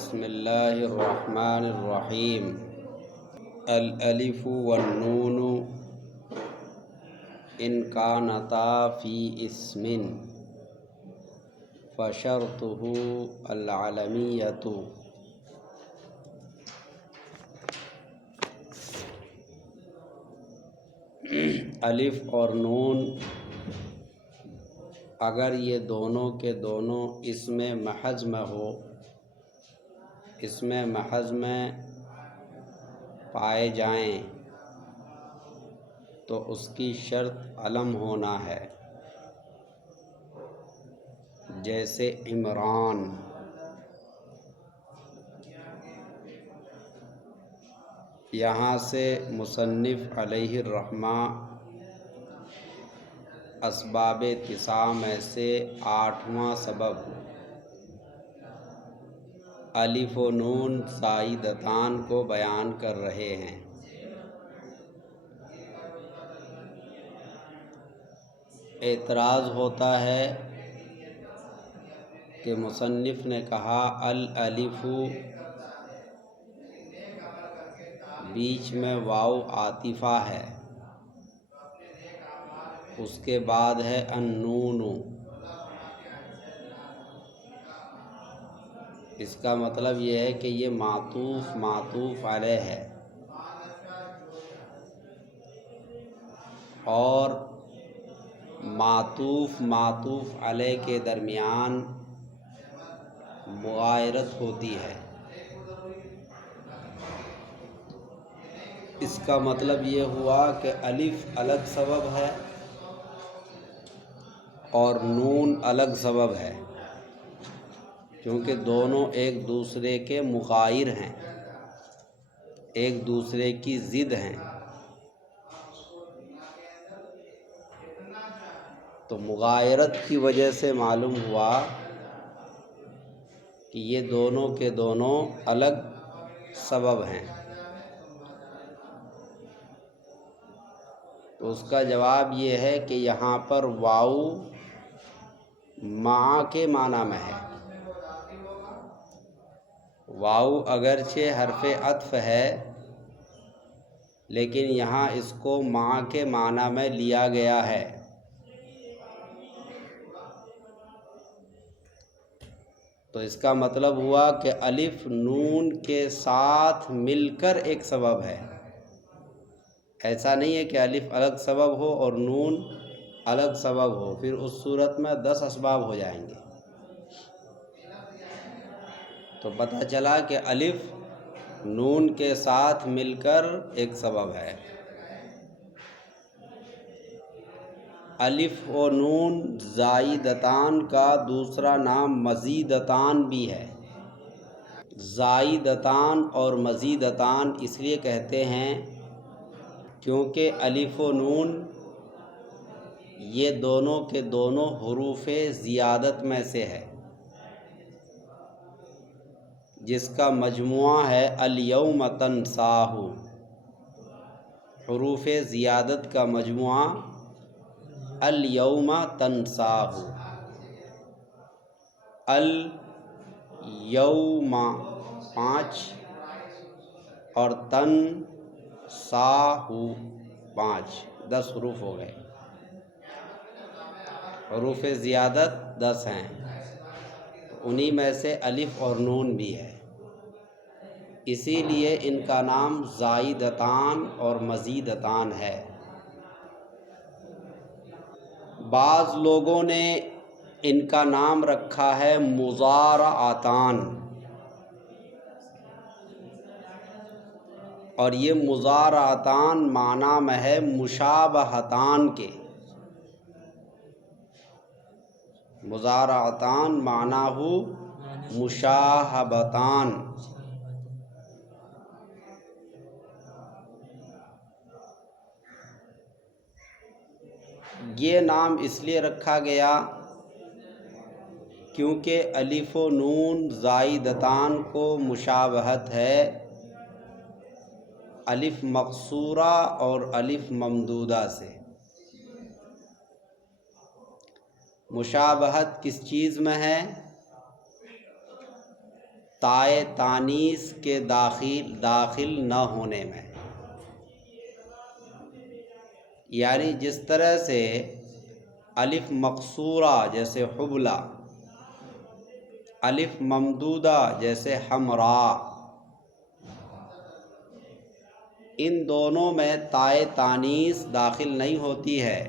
بسم اللہ الرحمن الرحیم الالف والنون ان کانتا فی اسم فشرطہ العلمیۃ۔ الف اور نون اگر یہ دونوں کے دونوں اسم محض میں ہو، اسم محض میں پائے جائیں تو اس کی شرط علم ہونا ہے، جیسے عمران۔ یہاں سے مصنف علیہ الرحمہ اسباب اتساع میں سے 8واں سبب الف و نون زائدتان کو بیان کر رہے ہیں۔ اعتراض ہوتا ہے کہ مصنف نے کہا الالف، بیچ میں واو عاطفہ ہے، اس کے بعد ہے النون۔ اس کا مطلب یہ ہے کہ یہ معطوف علیہ ہے، اور معطوف علیہ کے درمیان مغایرت ہوتی ہے۔ اس کا مطلب یہ ہوا کہ الف الگ سبب ہے اور نون الگ سبب ہے، کیونکہ دونوں ایک دوسرے کے مغایر ہیں، ایک دوسرے کی ضد ہیں۔ تو مغایرت کی وجہ سے معلوم ہوا کہ یہ دونوں کے دونوں الگ سبب ہیں۔ تو اس کا جواب یہ ہے کہ یہاں پر واو مع کے معنی میں ہے۔ واو اگرچہ حرف عطف ہے، لیکن یہاں اس کو مع کے معنی میں لیا گیا ہے۔ تو اس کا مطلب ہوا کہ الف نون کے ساتھ مل کر ایک سبب ہے۔ ایسا نہیں ہے کہ الف الگ سبب ہو اور نون الگ سبب ہو، پھر اس صورت میں 10 اسباب ہو جائیں گے۔ تو پتہ چلا کہ الف نون کے ساتھ مل کر ایک سبب ہے۔ الف و نون زائدتان کا دوسرا نام مزیدتان بھی ہے۔ زائدتان اور مزیدتان اس لیے کہتے ہیں کیونکہ الف و نون یہ دونوں کے دونوں حروف زیادت میں سے ہے، جس کا مجموعہ ہے الیوم تنساہ۔ حروف زیادت کا مجموعہ الیوم تنساہ۔ الیوم 5 اور تنساہ 5، 10 حروف ہو گئے۔ حروف زیادت 10 ہیں، انہی میں سے الف اور نون بھی ہے، اسی لیے ان کا نام زائدتان اور مزیدتان ہے۔ بعض لوگوں نے ان کا نام رکھا ہے مضارعتان، اور یہ مضارعتان معنی میں ہے مشابہتان کے۔ مضارعتان معنی مشابہتان۔ یہ نام اس لیے رکھا گیا کیونکہ الف و نون زائدتان کو مشابہت ہے الف مقصورہ اور الف ممدودہ سے۔ مشابہت کس چیز میں ہے؟ تائے تانیث کے داخل نہ ہونے میں، یعنی جس طرح سے الف مقصورہ جیسے حبلہ، الف ممدودہ جیسے حمراء، ان دونوں میں تائے تانیث داخل نہیں ہوتی ہے،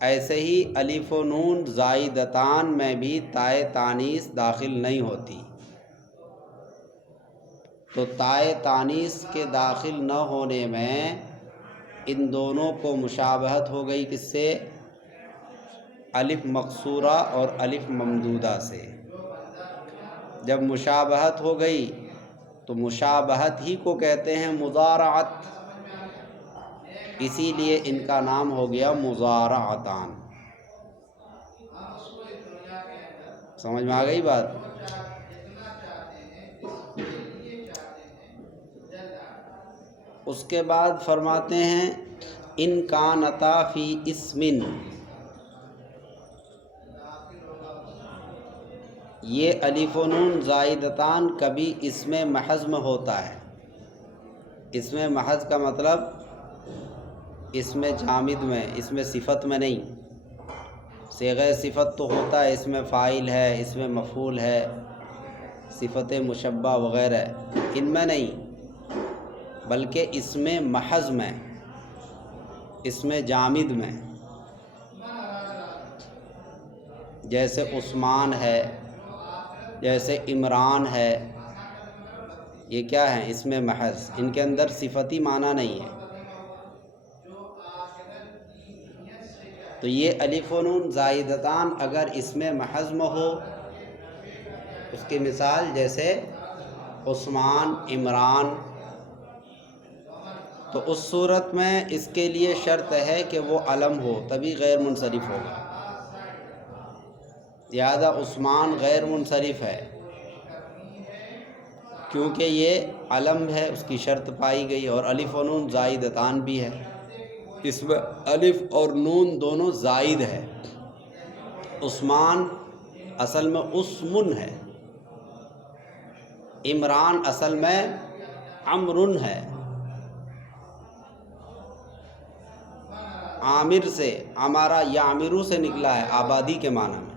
ایسے ہی الف و نون زائدتان میں بھی تائے تانیث داخل نہیں ہوتی۔ تو تائے تانیث کے داخل نہ ہونے میں ان دونوں کو مشابہت ہو گئی کس سے؟ الف مقصورہ اور الف ممدودہ سے۔ جب مشابہت ہو گئی تو مشابہت ہی کو کہتے ہیں مضارعت، اسی لیے ان کا نام ہو گیا مضارعتان۔ سمجھ میں آ گئی بات؟ اس کے بعد فرماتے ہیں ان کانتا فی اسم، یہ الف و نون زائدتان کبھی اسم محض میں ہوتا ہے۔ اسم محض کا مطلب اسم جامد میں، اسم صفت میں نہیں۔ صیغہ صفت تو ہوتا ہے، اسم فاعل ہے، اسم مفعول ہے، صفت مشبہ وغیرہ، ان میں نہیں، بلکہ اسم محض میں، اسم جامد میں، جیسے عثمان ہے، جیسے عمران ہے، یہ کیا ہے؟ اسم محض، ان کے اندر صفتی معنی نہیں ہے۔ تو یہ الف و نون زائدتان اگر اسم محض میں ہو، اس کی مثال جیسے عثمان، عمران، تو اس صورت میں اس کے لیے شرط ہے کہ وہ علم ہو، تبھی غیر منصرف ہوگا۔ لہذا عثمان غیر منصرف ہے کیونکہ یہ علم ہے، اس کی شرط پائی گئی، اور الف و نون زائدتان بھی ہے، اس میں الف اور نون دونوں زائد ہے۔ عثمان اصل میں اسمن ہے، عمران اصل میں عمرن ہے۔ عامر سے، عمارہ یعمرو سے نکلا ہے، آبادی کے معنی میں۔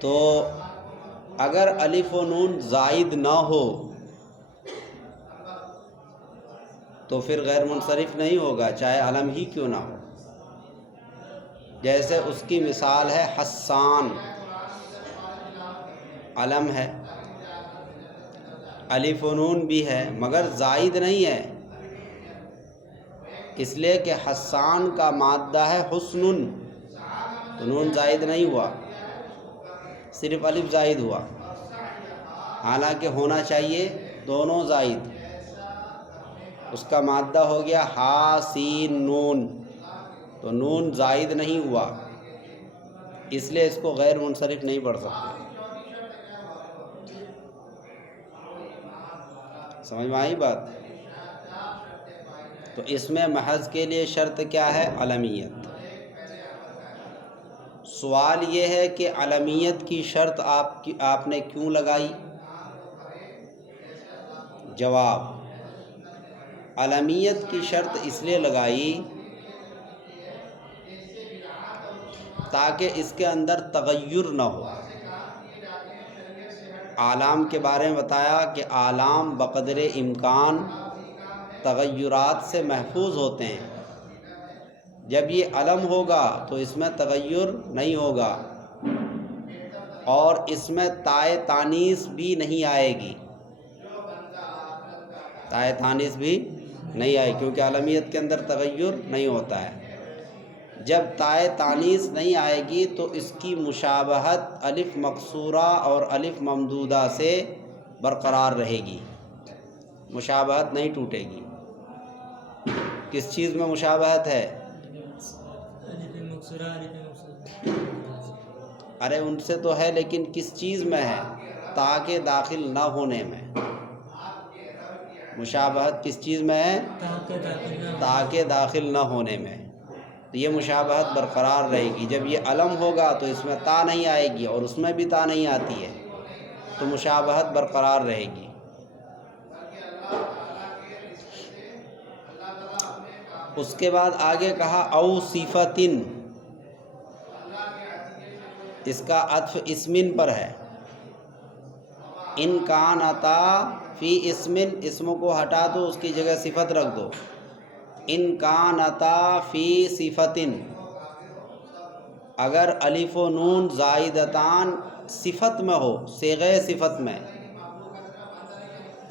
تو اگر الف و نون زائد نہ ہو تو پھر غیر منصرف نہیں ہوگا، چاہے علم ہی کیوں نہ ہو۔ جیسے اس کی مثال ہے حسان، علم ہے، الف و نون بھی ہے مگر زائد نہیں ہے، اس لیے کہ حسان کا مادہ ہے حسن، تو نون زائد نہیں ہوا، صرف الف زائد ہوا، حالانکہ ہونا چاہیے دونوں زائد۔ اس کا مادہ ہو گیا ہا سین نون، تو نون زائد نہیں ہوا، اس لیے اس کو غیر منصرف نہیں پڑھ سکتے۔ سمجھ میں آئی بات؟ تو اس میں محض کے لیے شرط کیا ہے؟ علمیت۔ سوال یہ ہے کہ علمیت کی شرط آپ نے کیوں لگائی؟ جواب، علمیت کی شرط اس لیے لگائی تاکہ اس کے اندر تغیر نہ ہو۔ اعلام کے بارے میں بتایا کہ اعلام بقدر امکان تغیرات سے محفوظ ہوتے ہیں، جب یہ علم ہوگا تو اس میں تغیر نہیں ہوگا، اور اس میں تائے تانیث بھی نہیں آئے گی، تائے تانیث بھی نہیں آئے، کیونکہ علمیت کے اندر تغیر نہیں ہوتا ہے۔ جب تائے تانیث نہیں آئے گی تو اس کی مشابہت الف مقصورہ اور الف ممدودہ سے برقرار رہے گی، مشابہت نہیں ٹوٹے گی۔ کس چیز میں مشابہت ہے؟ ارے ان سے تو ہے، لیکن کس چیز میں ہے؟ تاکہ داخل نہ ہونے میں۔ مشابہت کس چیز میں ہے؟ تاکہ داخل نہ ہونے میں۔ تو یہ مشابہت برقرار رہے گی۔ جب یہ علم ہوگا تو اس میں تا نہیں آئے گی اور اس میں بھی تا نہیں آتی ہے، تو مشابہت برقرار رہے گی۔ اس کے بعد آگے کہا او صفتن، اس کا عطف اسمن پر ہے۔ ان کانتا فی اسمن، اسم کو ہٹا دو، اس کی جگہ صفت رکھ دو۔ ان کانتا فی صفتن، اگر الف و نون زائدتان صفت میں ہو، صیغہ صفت میں،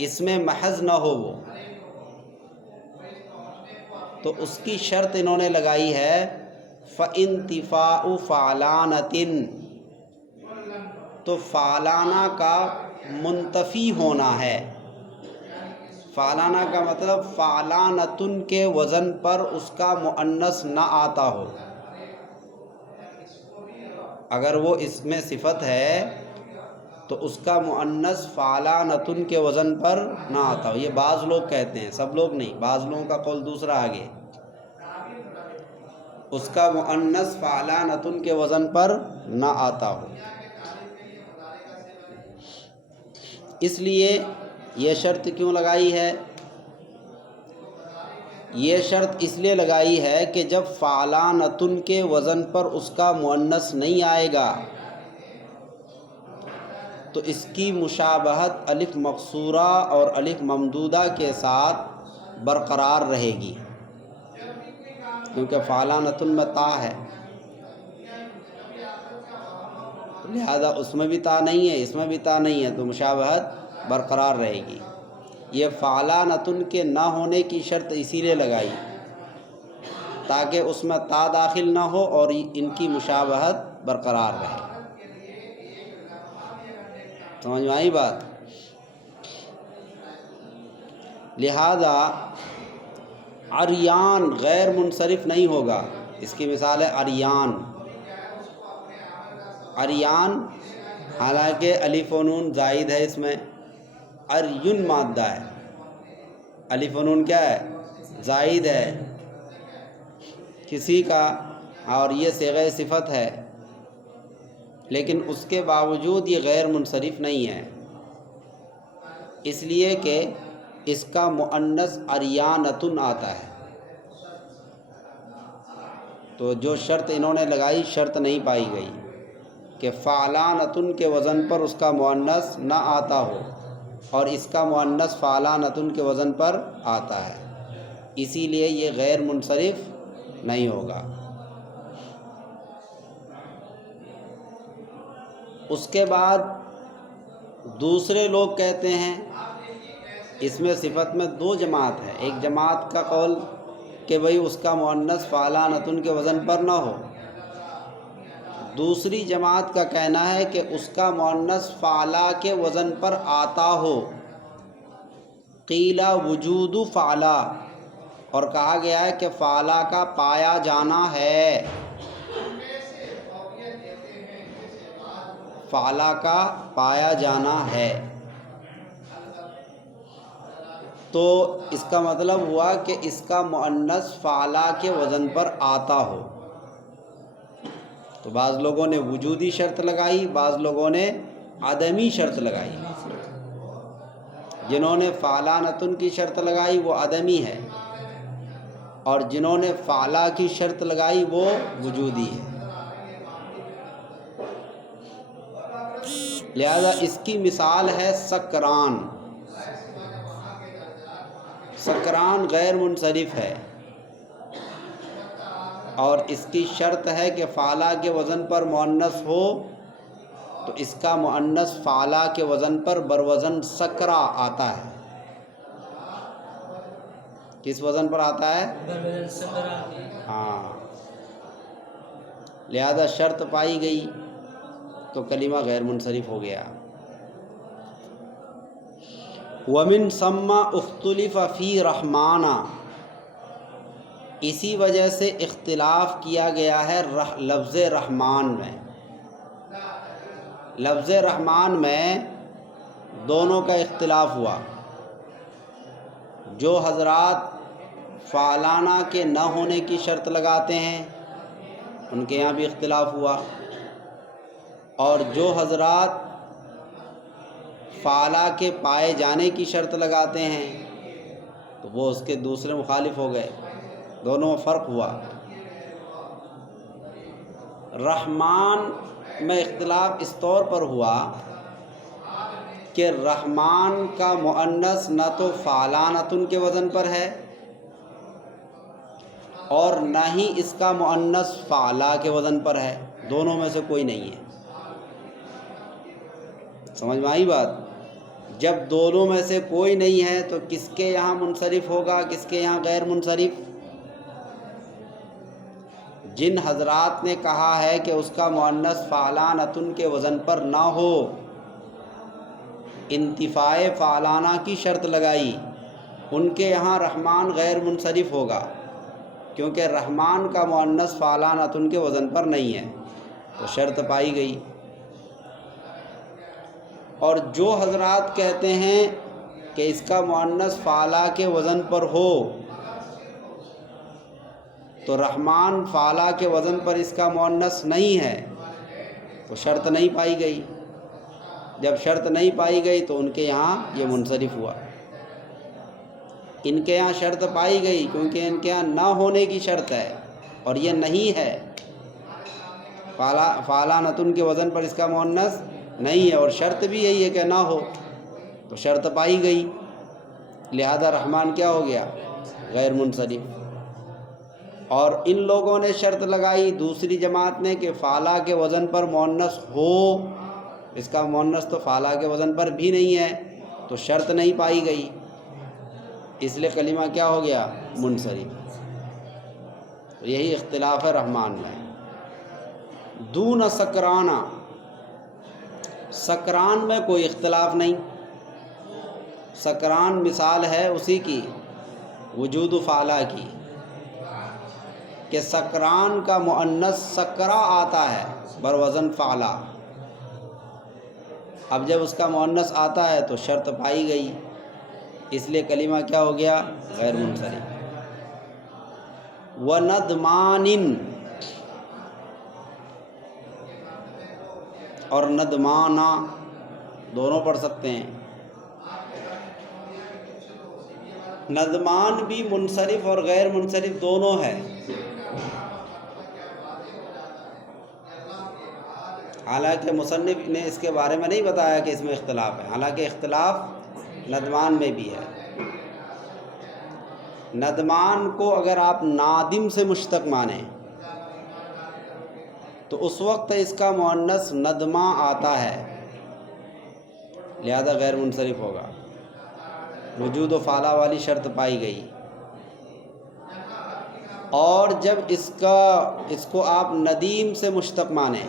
اس میں محض نہ ہو وہ، تو اس کی شرط انہوں نے لگائی ہے فَإِنْتِفَاءُ فَعْلَانَةٍ، تو فعلانہ کا منتفی ہونا ہے۔ فعلانہ کا مطلب فعلانتن کے وزن پر اس کا مؤنث نہ آتا ہو۔ اگر وہ اس میں صفت ہے تو اس کا مؤنث فعلانتن کے وزن پر نہ آتا ہو۔ یہ بعض لوگ کہتے ہیں، سب لوگ نہیں، بعض لوگوں کا قول دوسرا آگے، اس کا مؤنث فعلانتن کے وزن پر نہ آتا ہو۔ اس لیے یہ شرط کیوں لگائی ہے؟ یہ شرط اس لیے لگائی ہے کہ جب فعلانتن کے وزن پر اس کا مؤنث نہیں آئے گا تو اس کی مشابہت الف مقصورہ اور الف ممدودہ کے ساتھ برقرار رہے گی، کیونکہ فعلانتن میں تا ہے، لہذا اس میں بھی تا نہیں ہے، اس میں بھی تا نہیں ہے، تو مشابہت برقرار رہے گی۔ یہ فعلانتن کے نہ ہونے کی شرط اسی لیے لگائی تاکہ اس میں تا داخل نہ ہو اور ان کی مشابہت برقرار رہے۔ سمجھ میں آئی بات؟ لہذا عریان غیر منصرف نہیں ہوگا، اس کی مثال ہے عریان۔ عریان حالانکہ الف و نون زائد ہے، اس میں اریون مادہ ہے، الف و نون کیا ہے؟ زائد ہے کسی کا، اور یہ صیغہ صفت ہے، لیکن اس کے باوجود یہ غیر منصرف نہیں ہے، اس لیے کہ اس کا مؤنث اریانتن آتا ہے۔ تو جو شرط انہوں نے لگائی شرط نہیں پائی گئی کہ فعلانتن کے وزن پر اس کا مؤنث نہ آتا ہو اور اس کا مؤنث فعلانتن کے وزن پر آتا ہے، اسی لیے یہ غیر منصرف نہیں ہوگا۔ اس کے بعد دوسرے لوگ کہتے ہیں، اس میں صفت میں دو جماعت ہے، ایک جماعت کا قول کہ بھئی اس کا مؤنث فعلانتن کے وزن پر نہ ہو، دوسری جماعت کا کہنا ہے کہ اس کا مؤنث فعلا کے وزن پر آتا ہو۔ قیل وجود فعلا، اور کہا گیا ہے کہ فعلا کا پایا جانا ہے، فعلا کا پایا جانا ہے، تو اس کا مطلب ہوا کہ اس کا مؤنث فعلا کے وزن پر آتا ہو۔ تو بعض لوگوں نے وجودی شرط لگائی، بعض لوگوں نے عدمی شرط لگائی۔ جنہوں نے فعلانتن کی شرط لگائی وہ عدمی ہے، اور جنہوں نے فعلا کی شرط لگائی وہ وجودی ہے۔ لہذا اس کی مثال ہے سکران۔ سکران غیر منصرف ہے، اور اس کی شرط ہے کہ فعلا کے وزن پر مؤنث ہو، تو اس کا مؤنث فعلا کے وزن پر بروزن سکرا آتا ہے۔ کس وزن پر آتا ہے؟ ہاں، لہذا شرط پائی گئی تو کلمہ غیر منصرف ہو گیا۔ وَمِن ثَمَّ اُخْتُلِفَ فِي رَحْمَانَ، اسی وجہ سے اختلاف کیا گیا ہے لفظ رحمان میں۔ لفظ رحمان میں دونوں کا اختلاف ہوا۔ جو حضرات فعلانہ کے نہ ہونے کی شرط لگاتے ہیں، ان کے یہاں بھی اختلاف ہوا، اور جو حضرات فعلا کے پائے جانے کی شرط لگاتے ہیں تو وہ اس کے دوسرے مخالف ہو گئے، دونوں میں فرق ہوا۔ رحمان میں اختلاف اس طور پر ہوا کہ رحمان کا مؤنث نہ تو فعلانۃ کے وزن پر ہے اور نہ ہی اس کا مؤنث فعلا کے وزن پر ہے، دونوں میں سے کوئی نہیں ہے۔ سمجھ میں آئی بات؟ جب دونوں میں سے کوئی نہیں ہے تو کس کے یہاں منصرف ہوگا، کس کے یہاں غیر منصرف؟ جن حضرات نے کہا ہے کہ اس کا مؤنث فعلانۃ کے وزن پر نہ ہو، انتفاع فعلانہ کی شرط لگائی، ان کے یہاں رحمان غیر منصرف ہوگا، کیونکہ رحمان کا مؤنث فعلانۃ کے وزن پر نہیں ہے، تو شرط پائی گئی۔ اور جو حضرات کہتے ہیں کہ اس کا مؤنث فعلا کے وزن پر ہو تو رحمان فعلا کے وزن پر اس کا مؤنث نہیں ہے، تو شرط نہیں پائی گئی۔ جب شرط نہیں پائی گئی تو ان کے یہاں یہ منصرف ہوا۔ ان کے یہاں شرط پائی گئی کیونکہ ان کے یہاں نہ ہونے کی شرط ہے اور یہ نہیں ہے، فعلانۃ کے وزن پر اس کا مؤنث نہیں ہے، اور شرط بھی یہی ہے کہ نہ ہو، تو شرط پائی گئی، لہذا رحمان کیا ہو گیا؟ غیر منصرف۔ اور ان لوگوں نے شرط لگائی دوسری جماعت نے کہ فعلا کے وزن پر مؤنث ہو، اس کا مؤنث تو فعلا کے وزن پر بھی نہیں ہے، تو شرط نہیں پائی گئی، اس لیے کلمہ کیا ہو گیا؟ منصرف۔ یہی اختلاف ہے رحمان میں۔ دون سکرانہ، سکران میں کوئی اختلاف نہیں، سکران مثال ہے اسی کی وجود فعلا کی، کہ سکران کا مؤنث سکرا آتا ہے بروزن فعلا، اب جب اس کا مؤنث آتا ہے تو شرط پائی گئی، اس لیے کلمہ کیا ہو گیا؟ غیر منصرف۔ وندمان، اور ندمانہ دونوں پڑھ سکتے ہیں۔ ندمان بھی منصرف اور غیر منصرف دونوں ہے، حالانکہ مصنف نے اس کے بارے میں نہیں بتایا کہ اس میں اختلاف ہے، حالانکہ اختلاف ندمان میں بھی ہے۔ ندمان کو اگر آپ نادم سے مشتق مانیں تو اس وقت اس کا مؤنث ندمہ آتا ہے، لہذا غیر منصرف ہوگا، وجود و فعلا والی شرط پائی گئی۔ اور جب اس کو آپ ندیم سے مشتق مانیں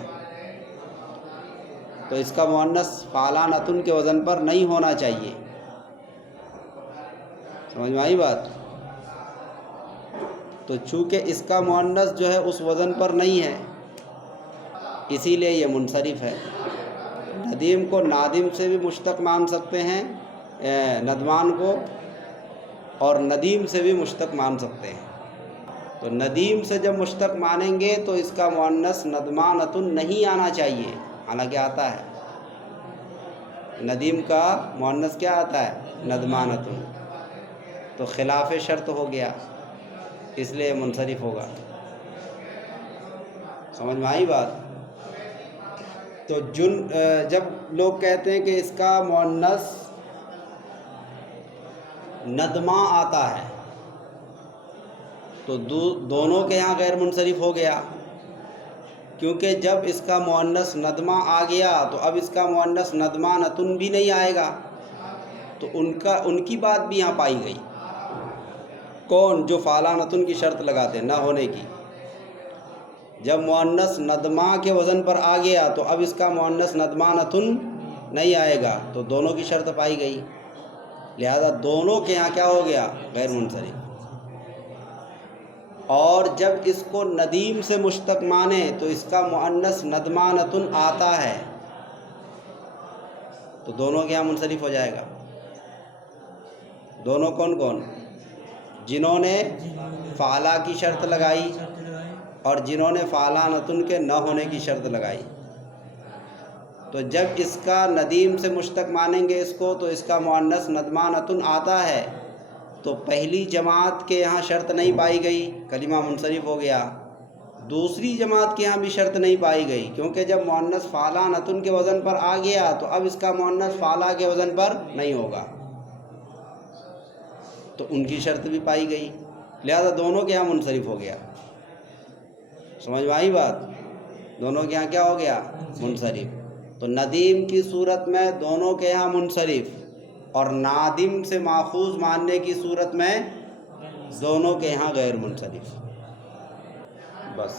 تو اس کا مؤنث فعلانۃ کے وزن پر نہیں ہونا چاہیے۔ سمجھ میں آئی بات؟ تو چونکہ اس کا مؤنث جو ہے اس وزن پر نہیں ہے، اسی لیے یہ منصرف ہے۔ ندیم کو نادم سے بھی مشتق مان سکتے ہیں، ندمان کو، اور ندیم سے بھی مشتق مان سکتے ہیں۔ تو ندیم سے جب مشتق مانیں گے تو اس کا مؤنث ندمانۃ نہیں آنا چاہیے، حالانکہ آتا ہے۔ ندیم کا مؤنث کیا آتا ہے؟ ندمانۃ، تو خلاف شرط ہو گیا، اس لیے منصرف ہوگا۔ سمجھ میں آئی بات؟ تو جب لوگ کہتے ہیں کہ اس کا مؤنث ندمہ آتا ہے تو دونوں کے یہاں غیر منصرف ہو گیا، کیونکہ جب اس کا مؤنث ندمہ آ گیا تو اب اس کا مؤنث ندمانۃ بھی نہیں آئے گا، تو ان کی بات بھی یہاں پائی گئی۔ کون؟ جو فعلانۃ کی شرط لگاتے ہیں نہ ہونے کی۔ جب مؤنث ندمہ کے وزن پر آ گیا تو اب اس کا مؤنث ندمانۃ نہیں آئے گا، تو دونوں کی شرط پائی گئی، لہذا دونوں کے یہاں کیا ہو گیا؟ غیر منصرف۔ اور جب اس کو ندیم سے مشتق مانے تو اس کا مؤنث ندمانۃ آتا ہے، تو دونوں کے یہاں منصرف ہو جائے گا۔ دونوں کون کون؟ جنہوں نے فعلا کی شرط لگائی اور جنہوں نے فعلانتن کے نہ ہونے کی شرط لگائی. تو جب اس کا ندیم سے مشتق مانیں گے اس کو تو اس کا مؤنث ندمانتن آتا ہے. تو پہلی جماعت کے یہاں شرط نہیں پائی گئی، کلمہ منصرف ہو گیا. دوسری جماعت کے یہاں بھی شرط نہیں پائی گئی، کیونکہ جب مؤنث فعلانتن کے وزن پر آ گیا تو اب اس کا مؤنث فعلا کے وزن پر نہیں ہوگا، تو ان کی شرط بھی پائی گئی، لہذا دونوں کے یہاں منصرف ہو گیا. سمجھ میں آئی بات؟ دونوں کے یہاں کیا ہو گیا؟ منصرف. تو ندیم کی صورت میں دونوں کے یہاں منصرف، اور نادم سے ماخوذ ماننے کی صورت میں دونوں کے یہاں غیر منصرف. بس.